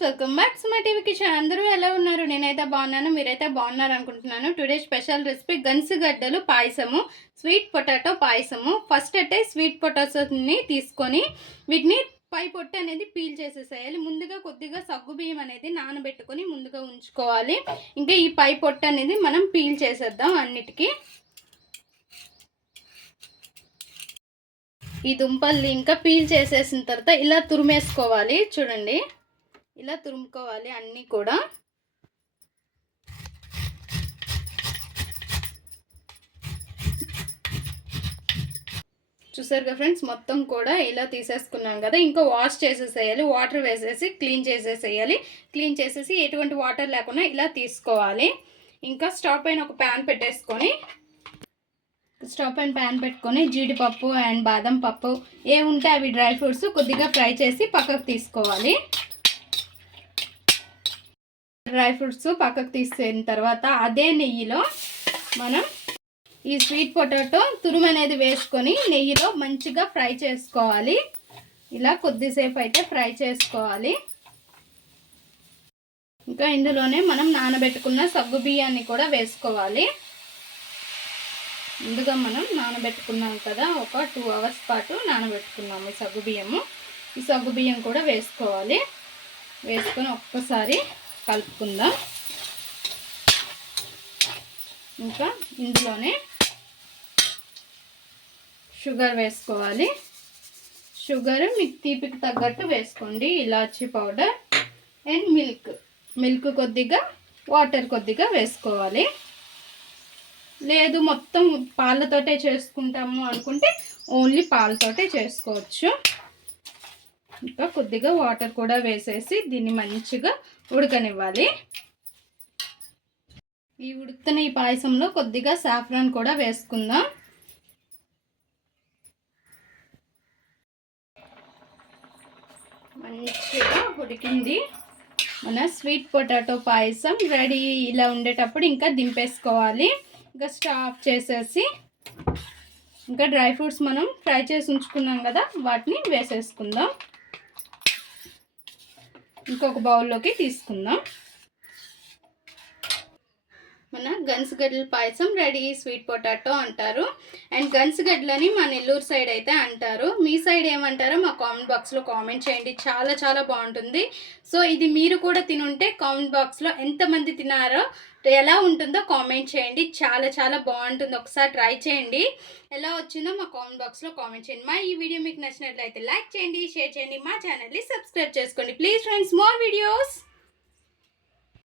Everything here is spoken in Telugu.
Friends welcome back to my TV kitchen. అందరూ ఎలా ఉన్నారు? నేనైతే బాగున్నాను మీరైతే బాగున్నారు అనుకుంటున్నాను. టుడే స్పెషల్ రెసిపీ గన్సుగడ్డలు పాయసము స్వీట్ పొటాటో పాయసము. ఫస్ట్ అయితే స్వీట్ పొటాటోస్ని తీసుకొని వీటిని పై పొట్టు అనేది పీల్ చేసేసేయాలి. ముందుగా కొద్దిగా సగ్గు బియ్యం అనేది నానబెట్టుకొని ముందుగా ఉంచుకోవాలి. ఇంకా ఈ పై పొట్టు అనేది మనం పీల్ చేసేద్దాం అన్నిటికీ. ఈ దుంపల్ని ఇంకా పీల్ చేసేసిన తర్వాత ఇలా తురిమేసుకోవాలి. చూడండి. ఇలా తురుముకోవాలి అన్నీ కూడా. చూసారు కదా ఫ్రెండ్స్ మొత్తం కూడా ఇలా తీసేసుకున్నాం కదా. ఇంకా వాష్ చేసేసేయాలి వాటర్ వేసేసి క్లీన్ చేసేసేయాలి. క్లీన్ చేసేసి ఎటువంటి వాటర్ లేకుండా ఇలా తీసుకోవాలి. ఇంకా స్టవ్ పైన ఒక ప్యాన్ పెట్టేసుకొని స్టవ్ పైన ప్యాన్ పెట్టుకొని జీడిపప్పు అండ్ బాదం పప్పు ఏ ఉంటే అవి డ్రై ఫ్రూట్స్ కొద్దిగా ఫ్రై చేసి పక్కకు తీసుకోవాలి. డ్రై ఫ్రూట్స్ పక్కకు తీసిన తర్వాత అదే నెయ్యిలో మనం ఈ స్వీట్ పొటాటో తురుము అనేది వేసుకొని నెయ్యిలో మంచిగా ఫ్రై చేసుకోవాలి. ఇలా కొద్దిసేపు అయితే ఫ్రై చేసుకోవాలి. ఇంకా ఇందులోనే మనం నానబెట్టుకున్న సగ్గు బియ్యాన్ని కూడా వేసుకోవాలి. ముందుగా మనం నానబెట్టుకున్నాం కదా ఒక టూ అవర్స్ పాటు నానబెట్టుకున్నాము ఈ సగ్గు బియ్యము. ఈ సగ్గు బియ్యం కూడా వేసుకోవాలి. వేసుకొని ఒక్కసారి కలుపుకుందాం. ఇంకా ఇందులోనే షుగర్ వేసుకోవాలి. షుగర్ మీకు తీపికి తగ్గట్టు వేసుకోండి. ఇలాచీ పౌడర్ అండ్ మిల్క్. మిల్క్ కొద్దిగా వాటర్ కొద్దిగా వేసుకోవాలి. లేదు మొత్తం పాలతోటే చేసుకుంటాము అనుకుంటే ఓన్లీ పాలతోటే చేసుకోవచ్చు. ఇంకా కొద్దిగా వాటర్ కూడా వేసేసి దీన్ని మంచిగా ఉడకనివ్వాలి. ఈ ఉడుకుతున్న ఈ పాయసంలో కొద్దిగా సాఫ్రాన్ కూడా వేసుకుందాం. మంచిగా ఉడికింది. మన స్వీట్ పొటాటో పాయసం రెడీ ఇలా ఉండేటప్పుడు ఇంకా దింపేసుకోవాలి. ఇంకా స్టాఫ్ చేసేసి ఇంకా డ్రై ఫ్రూట్స్ మనం ఫ్రై చేసి ఉంచుకున్నాం కదా వాటిని వేసేసుకుందాం. ఇంకొక బౌల్లోకి తీసుకుందాం. మన గన్సుగడ్డల పాయసం రెడీ స్వీట్ పొటాటో అంటారు. అండ్ గన్సుగడ్డలని మా నెల్లూరు సైడ్ అయితే అంటారు. మీ సైడ్ ఏమంటారో మా కామెంట్ బాక్స్లో కామెంట్ చేయండి. చాలా చాలా బాగుంటుంది. సో ఇది మీరు కూడా తినుంటే కామెంట్ బాక్స్లో ఎంతమంది తినారో ఎలా ఉంటుందో కామెంట్ చేయండి. చాలా చాలా బాగుంటుంది. ఒకసారి ట్రై చేయండి. ఎలా వచ్చిందో మా కామెంట్ బాక్స్లో కామెంట్ చేయండి. మా ఈ వీడియో మీకు నచ్చినట్లయితే లైక్ చేయండి షేర్ చేయండి. మా ఛానల్ని సబ్స్క్రైబ్ చేసుకోండి. Please friends more videos!